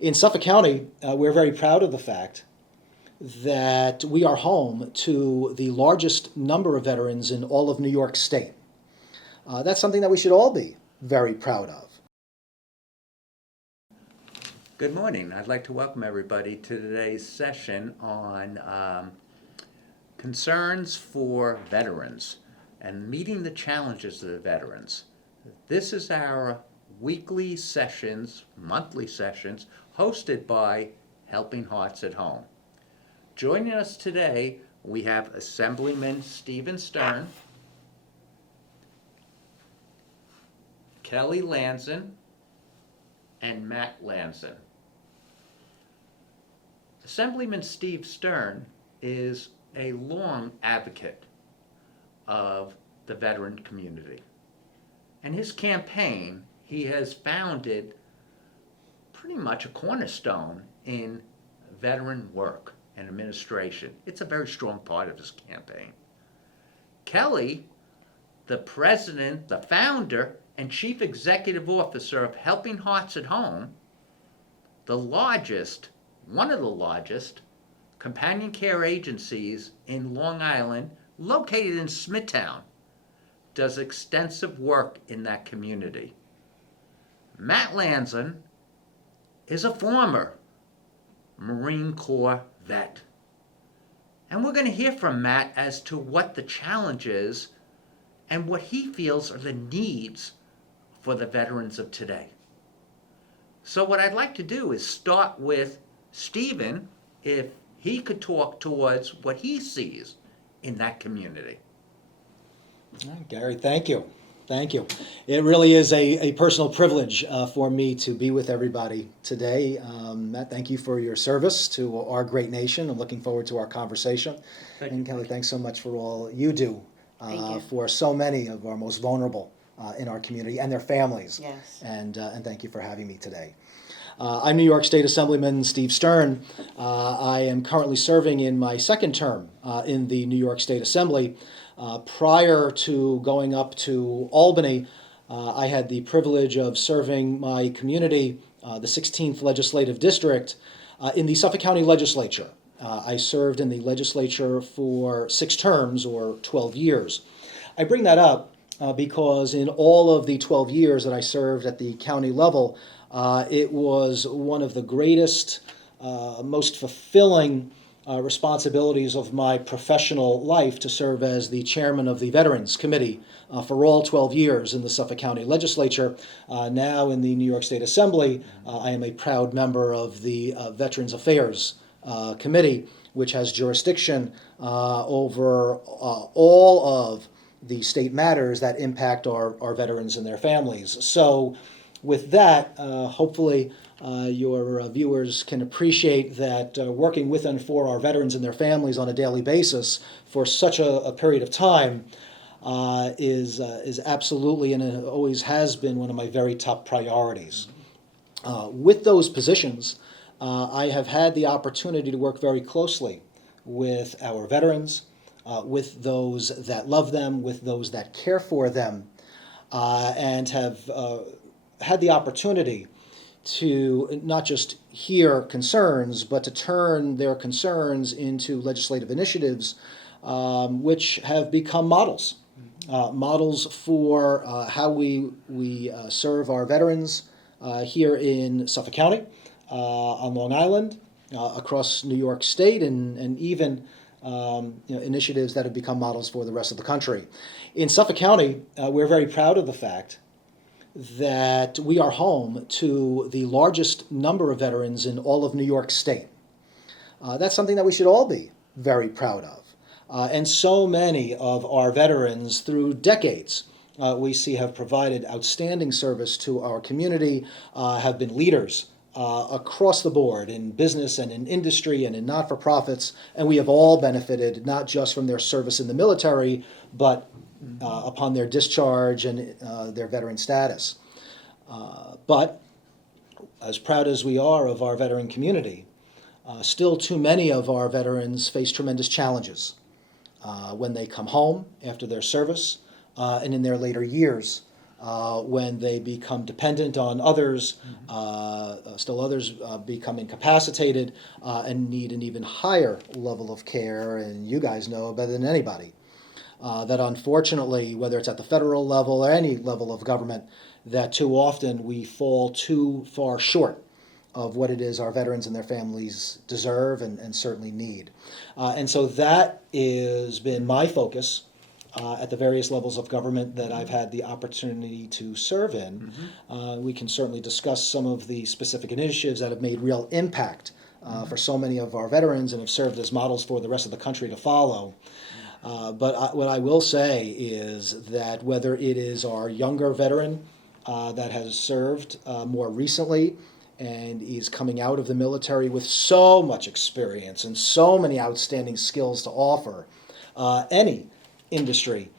In Suffolk County, we're very proud of the fact that we are home to the largest number of veterans in all of New York State. That's something that we should all be very proud of. Good morning. I'd like to welcome everybody to today's session on concerns for veterans and meeting the challenges of the veterans. This is our weekly sessions, monthly sessions, hosted by Helping Hearts at Home. Joining us today, we have Assemblyman Stephen Stern, Kelly Lanson, and Matt Lanson. Assemblyman Steve Stern is a long advocate of the veteran community. And his campaign, he has founded pretty much a cornerstone in veteran work and administration. It's a very strong part of his campaign. Kelly, the president, the founder, and chief executive officer of Helping Hearts at Home, one of the largest companion care agencies in Long Island, located in Smithtown, does extensive work in that community. Matt Lanson is a former Marine Corps vet. And we're going to hear from Matt as to what the challenge is and what he feels are the needs for the veterans of today. So what I'd like to do is start with Stephen, if he could talk towards what he sees in that community. Gary, thank you. Thank you. It really is a personal privilege for me to be with everybody today. Matt, thank you for your service to our great nation. I'm looking forward to our conversation. And Kelly, thanks so much for all you do for so many of our most vulnerable in our community and their families. Yes. And thank you for having me today. I'm New York State Assemblyman Steve Stern. I am currently serving in my second term in the New York State Assembly. Prior to going up to Albany, I had the privilege of serving my community, the 16th Legislative District, in the Suffolk County Legislature. I served in the legislature for 6 terms, or 12 years. I bring that up because in all of the 12 years that I served at the county level, it was one of the greatest, most fulfilling responsibilities of my professional life to serve as the chairman of the Veterans Committee for all 12 years in the Suffolk County Legislature. Now in the New York State Assembly, I am a proud member of the Veterans Affairs Committee, which has jurisdiction over all of the state matters that impact our veterans and their families. So with that, hopefully your viewers can appreciate that working with and for our veterans and their families on a daily basis for such a period of time is absolutely and it always has been one of my very top priorities. With those positions, I have had the opportunity to work very closely with our veterans, with those that love them, with those that care for them, and have had the opportunity to not just hear concerns, but to turn their concerns into legislative initiatives, which have become models. Models for how we serve our veterans here in Suffolk County, on Long Island, across New York State, and even initiatives that have become models for the rest of the country. In Suffolk County, we're very proud of the fact that we are home to the largest number of veterans in all of New York State. That's something that we should all be very proud of. And so many of our veterans through decades we see have provided outstanding service to our community, have been leaders across the board in business and in industry and in not-for-profits, and we have all benefited not just from their service in the military, but upon their discharge and their veteran status. But as proud as we are of our veteran community, still too many of our veterans face tremendous challenges when they come home after their service and in their later years. when they become dependent on others, still others become incapacitated and need an even higher level of care, and you guys know better than anybody. That unfortunately, whether it's at the federal level or any level of government, that too often we fall too far short of what it is our veterans and their families deserve and certainly need. And so that has been my focus at the various levels of government that I've had the opportunity to serve in. We can certainly discuss some of the specific initiatives that have made real impact for so many of our veterans and have served as models for the rest of the country to follow. But what I will say is that whether it is our younger veteran that has served more recently and is coming out of the military with so much experience and so many outstanding skills to offer, any industry,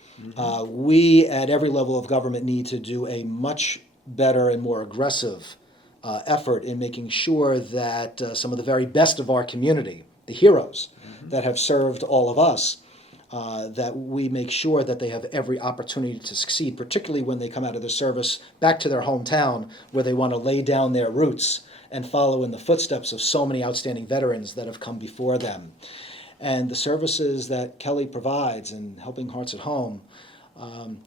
we at every level of government need to do a much better and more aggressive effort in making sure that some of the very best of our community, the heroes that have served all of us, that we make sure that they have every opportunity to succeed, particularly when they come out of their service back to their hometown where they want to lay down their roots and follow in the footsteps of so many outstanding veterans that have come before them. And the services that Kelly provides in Helping Hearts at Home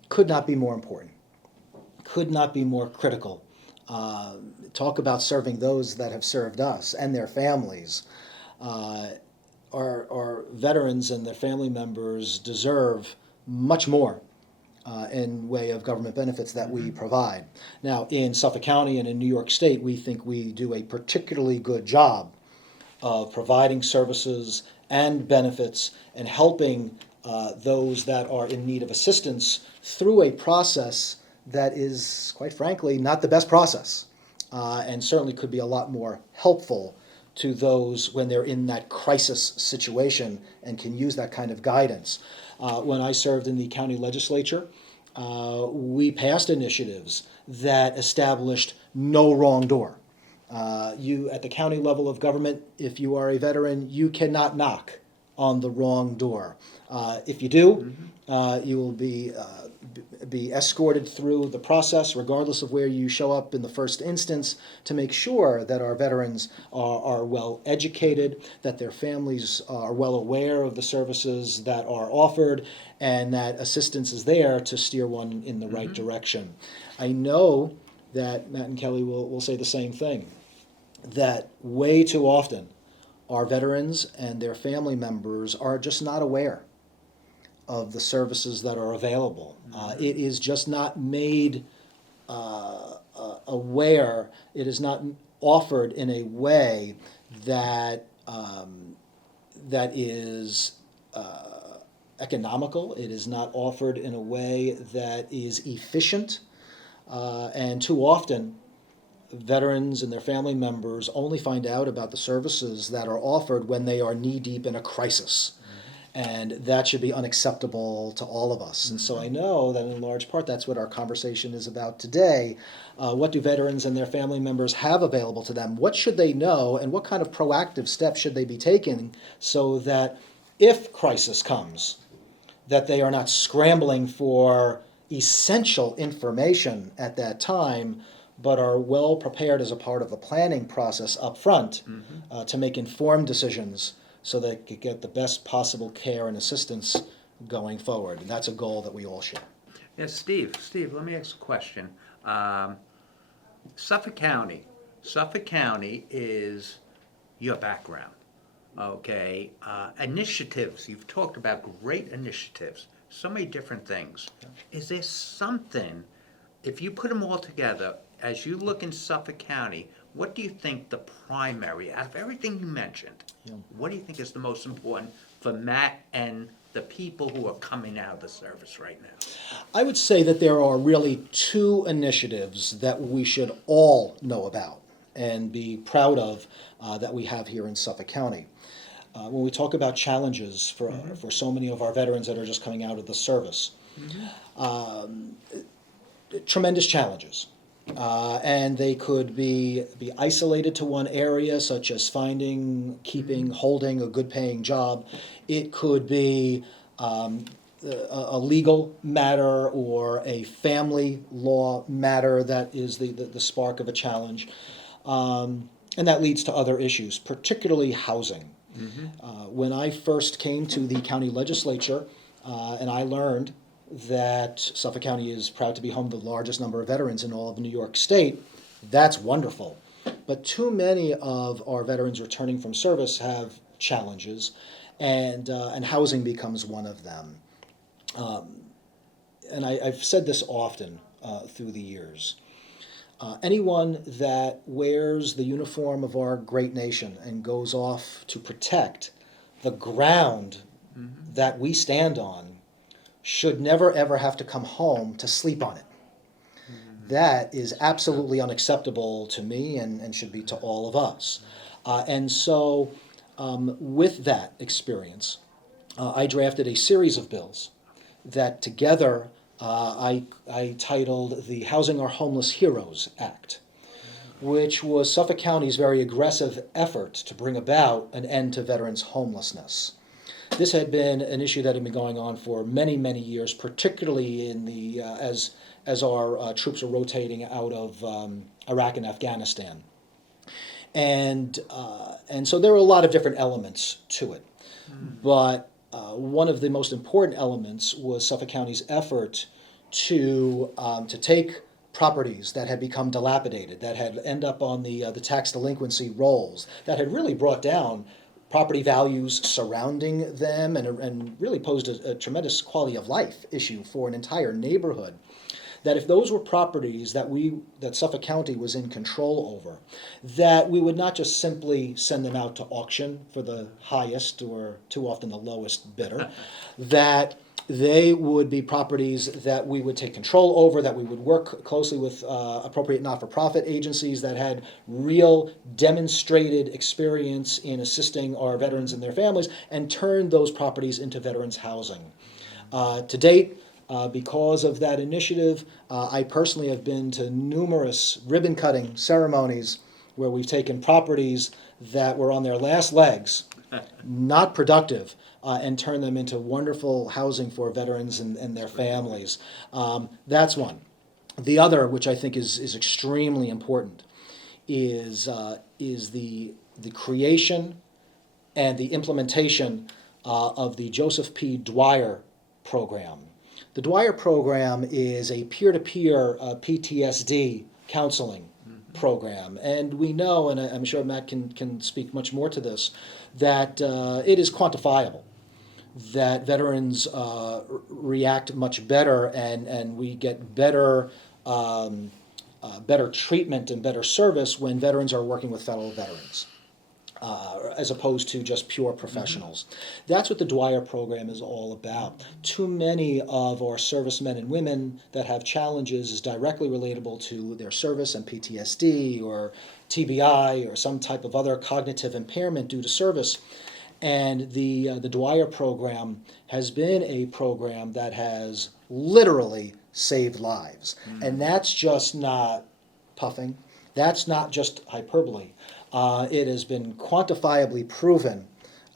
could not be more important, could not be more critical. Talk about serving those that have served us and their families. Our veterans and their family members deserve much more in way of government benefits that we provide. Now, in Suffolk County and in New York State, we think we do a particularly good job of providing services and benefits and helping those that are in need of assistance through a process that is, quite frankly, not the best process and certainly could be a lot more helpful to those when they're in that crisis situation and can use that kind of guidance. When I served in the county legislature, we passed initiatives that established no wrong door. You, at the county level of government, if you are a veteran, you cannot knock on the wrong door. If you do, you will be escorted through the process, regardless of where you show up in the first instance, to make sure that our veterans are well educated, that their families are well aware of the services that are offered, and that assistance is there to steer one in the right direction. I know that Matt and Kelly will say the same thing, that way too often our veterans and their family members are just not aware of the services that are available. It is just not made aware, it is not offered in a way that that is economical, it is not offered in a way that is efficient, and too often veterans and their family members only find out about the services that are offered when they are knee-deep in a crisis. And that should be unacceptable to all of us. And so I know that in large part that's what our conversation is about today. What do veterans and their family members have available to them? What should they know, and what kind of proactive steps should they be taking so that if crisis comes, that they are not scrambling for essential information at that time, but are well prepared as a part of the planning process up front to make informed decisions so they could get the best possible care and assistance going forward. And that's a goal that we all share. Yes, Steve, let me ask a question. Suffolk County is your background, okay? Initiatives, you've talked about great initiatives, so many different things. Is there something, if you put them all together, as you look in Suffolk County, what do you think the primary, out of everything you mentioned, what do you think is the most important for Matt and the people who are coming out of the service right now? I would say that there are really two initiatives that we should all know about and be proud of that we have here in Suffolk County. When we talk about challenges for so many of our veterans that are just coming out of the service, tremendous challenges. And they could be isolated to one area, such as finding, keeping, holding a good paying job. It could be a legal matter or a family law matter that is the spark of a challenge. And that leads to other issues, particularly housing. When I first came to the county legislature and I learned that Suffolk County is proud to be home to the largest number of veterans in all of New York State, that's wonderful. But too many of our veterans returning from service have challenges, and housing becomes one of them. And I've said this often through the years. Anyone that wears the uniform of our great nation and goes off to protect the ground that we stand on should never ever have to come home to sleep on it. That is absolutely unacceptable to me and should be to all of us. And so, with that experience, I drafted a series of bills that together I titled the Housing Our Homeless Heroes Act, which was Suffolk County's very aggressive effort to bring about an end to veterans' homelessness. This had been an issue that had been going on for many, many years, particularly in the as our troops were rotating out of Iraq and Afghanistan, and so there were a lot of different elements to it, but one of the most important elements was Suffolk County's effort to take properties that had become dilapidated, that had ended up on the tax delinquency rolls, that had really brought down property values surrounding them and really posed a tremendous quality of life issue for an entire neighborhood. That if those were properties that Suffolk County was in control over, that we would not just simply send them out to auction for the highest or too often the lowest bidder, that they would be properties that we would take control over, that we would work closely with appropriate not-for-profit agencies that had real demonstrated experience in assisting our veterans and their families, and turn those properties into veterans housing. To date, because of that initiative, I personally have been to numerous ribbon-cutting ceremonies where we've taken properties that were on their last legs, not productive, and turned them into wonderful housing for veterans and their families. That's one. The other, which I think is extremely important, is the creation and the implementation of the Joseph P. Dwyer program. The Dwyer program is a peer-to-peer PTSD counseling program. And we know, and I'm sure Matt can speak much more to this, that it is quantifiable, that veterans react much better and we get better treatment and better service when veterans are working with fellow veterans. As opposed to just pure professionals. That's what the Dwyer program is all about. Too many of our servicemen and women that have challenges is directly relatable to their service and PTSD or TBI or some type of other cognitive impairment due to service. And the Dwyer program has been a program that has literally saved lives. And that's just not puffing. That's not just hyperbole. It has been quantifiably proven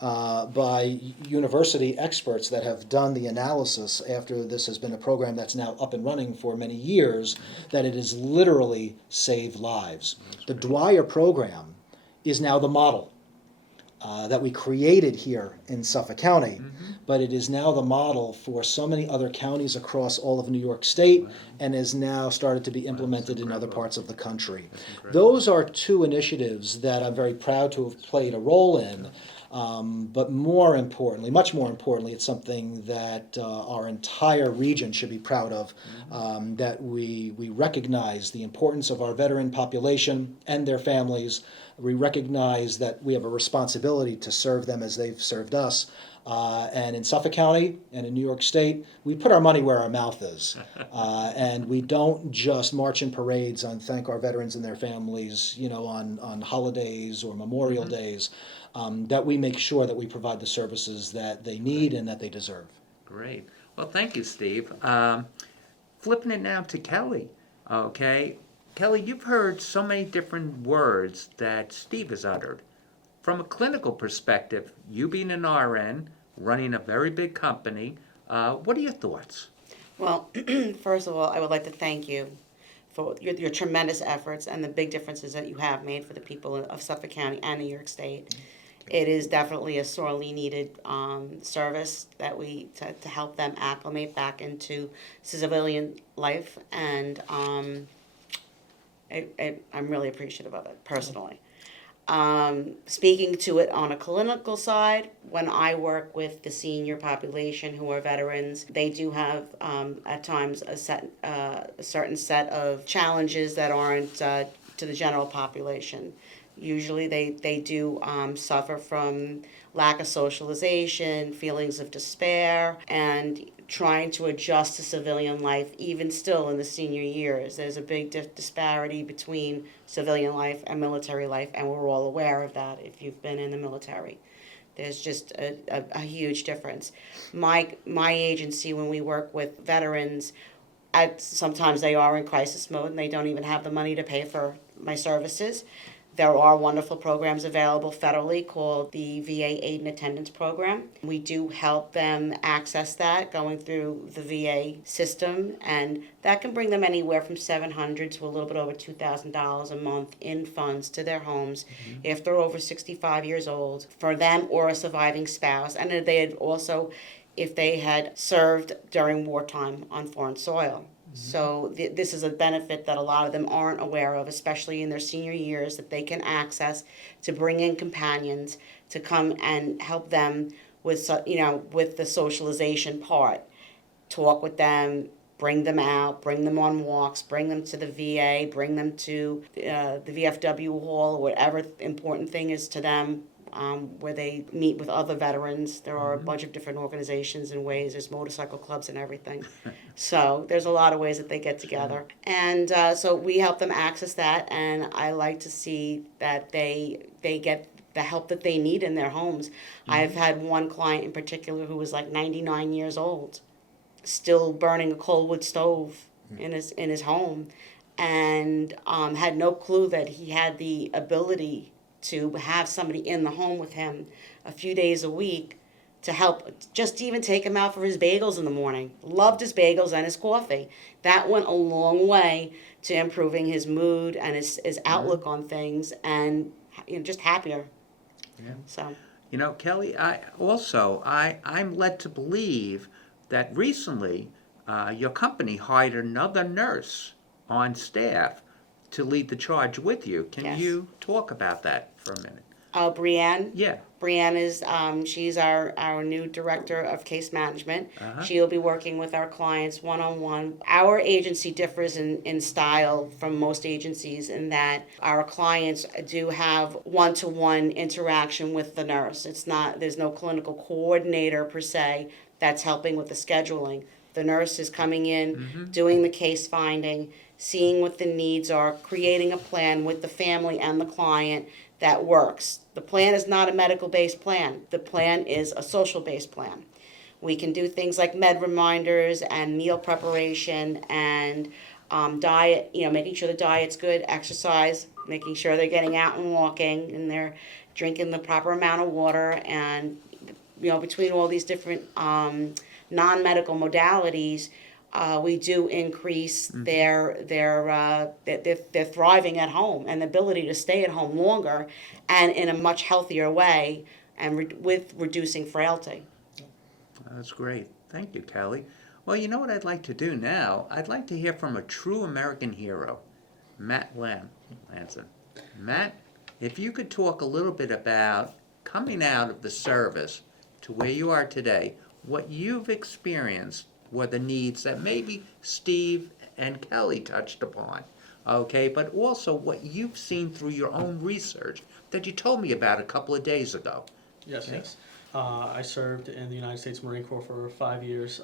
by university experts that have done the analysis after this has been a program that's now up and running for many years, that it has literally saved lives. The Dwyer program is now the model that we created here in Suffolk County, but it is now the model for so many other counties across all of New York State and is now started to be implemented in other parts of the country. Those are two initiatives that I'm very proud to have played a role in, but more importantly, much more importantly, it's something that our entire region should be proud of, that we recognize the importance of our veteran population and their families. We recognize that we have a responsibility to serve them as they've served us. And in Suffolk County and in New York State, we put our money where our mouth is. And we don't just march in parades and thank our veterans and their families, on holidays or Memorial Days, that we make sure that we provide the services that they need and that they deserve. Great. Well, thank you, Steve. Flipping it now to Kelly, okay? Kelly, you've heard so many different words that Steve has uttered. From a clinical perspective, you being an RN, running a very big company, What are your thoughts? Well, first of all, I would like to thank you for your tremendous efforts and the big differences that you have made for the people of Suffolk County and New York State. It is definitely a sorely needed service that to help them acclimate back into civilian life, and I'm really appreciative of it personally. Speaking to it on a clinical side, when I work with the senior population who are veterans, they do have at times a certain set of challenges that aren't to the general population. Usually they do suffer from lack of socialization, feelings of despair, and trying to adjust to civilian life, even still in the senior years. There's a big disparity between civilian life and military life, and we're all aware of that if you've been in the military. There's just a huge difference. My agency, when we work with veterans, sometimes they are in crisis mode and they don't even have the money to pay for my services. There are wonderful programs available federally called the VA Aid and Attendance Program. We do help them access that going through the VA system, and that can bring them anywhere from $700 to a little bit over $2,000 a month in funds to their homes if they're over 65 years old, for them or a surviving spouse, and they had also if they had served during wartime on foreign soil. So this is a benefit that a lot of them aren't aware of, especially in their senior years, that they can access to bring in companions to come and help them with with the socialization part, talk with them, bring them out, bring them on walks, bring them to the VA, bring them to the VFW hall, whatever important thing is to them. Where they meet with other veterans. There are a bunch of different organizations and ways. There's motorcycle clubs and everything. So there's a lot of ways that they get together. And so we help them access that, and I like to see that they get the help that they need in their homes. I've had one client in particular who was like 99 years old, still burning a coal wood stove in his home, and had no clue that he had the ability to have somebody in the home with him a few days a week to help, just even take him out for his bagels in the morning. Loved his bagels and his coffee. That went a long way to improving his mood and his outlook on things, and just happier. Yeah. So. Kelly, I'm led to believe that recently your company hired another nurse on staff to lead the charge with you. Can Yes. you talk about that for a minute? Brianne. Yeah. Brianne is she's our new director of case management. She'll be working with our clients one-on-one. Our agency differs in style from most agencies in that our clients do have one-to-one interaction with the nurse. There's no clinical coordinator per se that's helping with the scheduling. The nurse is coming in, doing the case finding, seeing what the needs are, creating a plan with the family and the client that works. The plan is not a medical-based plan. The plan is a social-based plan. We can do things like med reminders and meal preparation and diet, making sure the diet's good, exercise, making sure they're getting out and walking and they're drinking the proper amount of water, and between all these different non-medical modalities, we do increase their thriving at home and the ability to stay at home longer and in a much healthier way, and with reducing frailty. That's great. Thank you, Kelly. Well, you know what I'd like to do now? I'd like to hear from a true American hero, Matt Lanson. Matt, if you could talk a little bit about coming out of the service to where you are today, what you've experienced were the needs that maybe Steve and Kelly touched upon, okay, but also what you've seen through your own research that you told me about a couple of days ago. Yes, yes. I served in the United States Marine Corps for 5 years.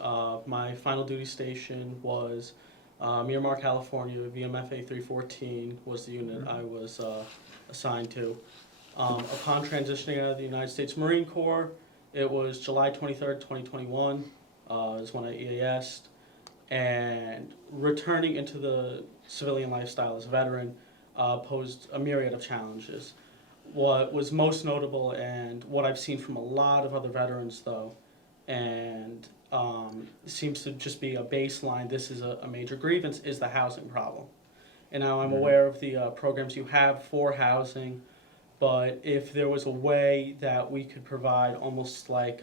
My final duty station was Miramar, California. VMFA 314 was the unit I was assigned to. Upon transitioning out of the United States Marine Corps, it was July 23rd, 2021 is when I EAS'd. And returning into the civilian lifestyle as a veteran posed a myriad of challenges. What was most notable, and what I've seen from a lot of other veterans though, and seems to just be a baseline. This is a major grievance, is the housing problem. And now I'm aware of the programs you have for housing, but if there was a way that we could provide almost like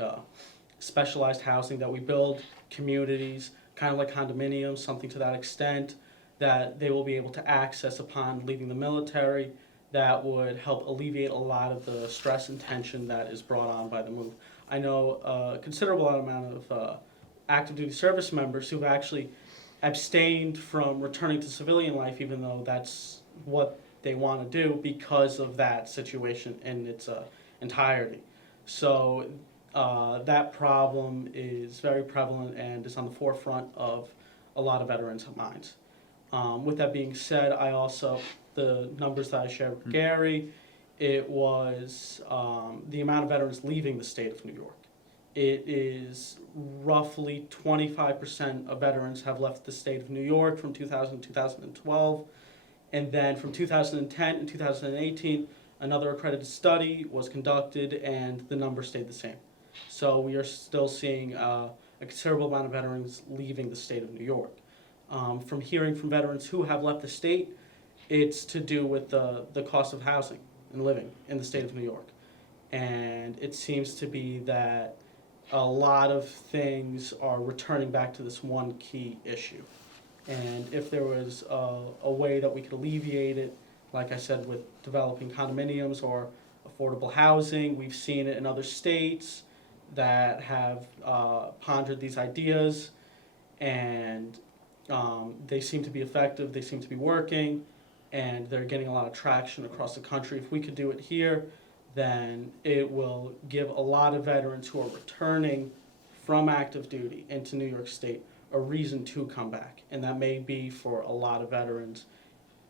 specialized housing, that we build communities, kind of like condominiums, something to that extent, that they will be able to access upon leaving the military, that would help alleviate a lot of the stress and tension that is brought on by the move. I know a considerable amount of active duty service members who've actually abstained from returning to civilian life, even though that's what they want to do, because of that situation in its entirety. So that problem is very prevalent and is on the forefront of a lot of veterans' minds. With that being said, the numbers that I shared with Gary, it was the amount of veterans leaving the state of New York. It is roughly 25% of veterans have left the state of New York from 2000 to 2012. And then from 2010 and 2018, another accredited study was conducted and the number stayed the same. So we are still seeing a considerable amount of veterans leaving the state of New York. From hearing from veterans who have left the state, it's to do with the cost of housing and living in the state of New York. And it seems to be that a lot of things are returning back to this one key issue. And if there was a way that we could alleviate it, like I said, with developing condominiums or affordable housing, we've seen it in other states that have pondered these ideas, and they seem to be effective, they seem to be working, and they're getting a lot of traction across the country. If we could do it here, then it will give a lot of veterans who are returning from active duty into New York State a reason to come back. And that may be, for a lot of veterans,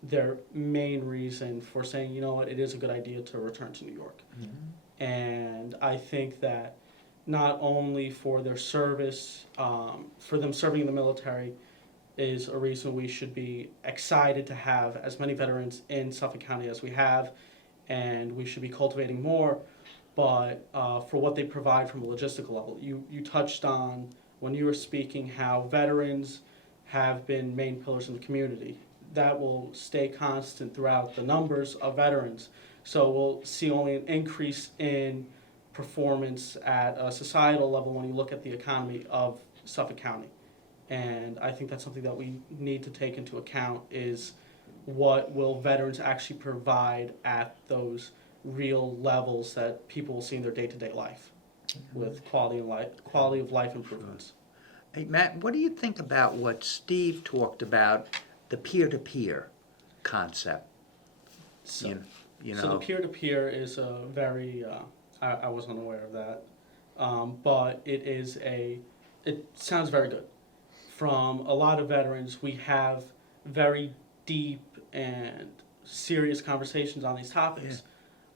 their main reason for saying, you know what, it is a good idea to return to New York. Mm-hmm. And I think that not only for their service, for them serving in the military, is a reason we should be excited to have as many veterans in Suffolk County as we have, and we should be cultivating more, but for what they provide from a logistical level. You touched on, when you were speaking, how veterans have been main pillars in the community. That will stay constant throughout the numbers of veterans. So we'll see only an increase in performance at a societal level when you look at the economy of Suffolk County. And I think that's something that we need to take into account, is what will veterans actually provide at those real levels that people will see in their day-to-day life, with quality of life improvements. Hey, Matt, what do you think about what Steve talked about, the peer-to-peer concept? So You know, the peer-to-peer is a very, I wasn't aware of that, but it sounds very good. From a lot of veterans, we have very deep and serious conversations on these topics.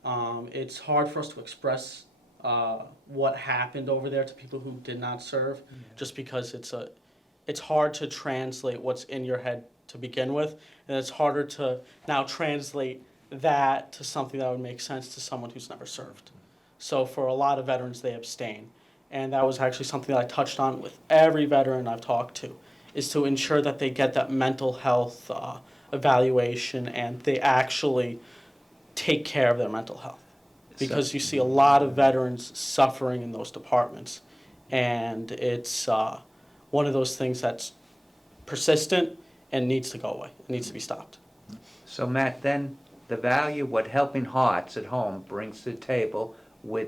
Yeah. It's hard for us to express what happened over there to people who did not serve, just because it's hard to translate what's in your head to begin with, and it's harder to now translate that to something that would make sense to someone who's never served. So for a lot of veterans, they abstain. And that was actually something that I touched on with every veteran I've talked to, is to ensure that they get that mental health evaluation and they actually take care of their mental health. Because you see a lot of veterans suffering in those departments. And it's one of those things that's persistent and needs to go away. It needs to be stopped. So Matt, then the value what Helping Hearts at home brings to the table with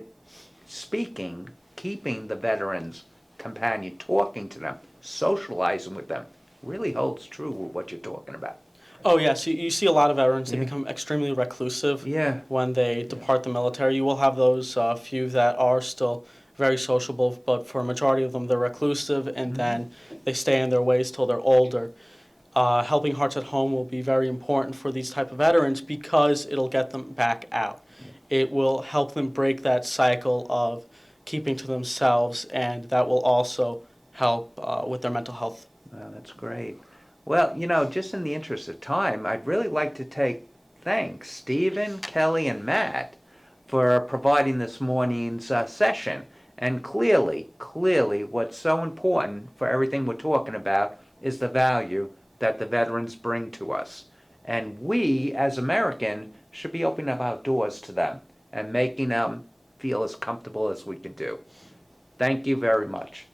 speaking, keeping the veterans companion, talking to them, socializing with them, really holds true with what you're talking about. Oh, yeah. So you see a lot of veterans, they become extremely reclusive when they depart the military. You will have those few that are still very sociable, but for a majority of them, they're reclusive, and then they stay in their ways till they're older. Helping Hearts at Home will be very important for these type of veterans because it'll get them back out. It will help them break that cycle of keeping to themselves, and that will also help with their mental health. Well, that's great. Well, just in the interest of time, I'd really like to thank Stephen, Kelly, and Matt for providing this morning's session. And clearly, what's so important for everything we're talking about is the value that the veterans bring to us. And we, as Americans, should be opening up our doors to them and making them feel as comfortable as we can do. Thank you very much.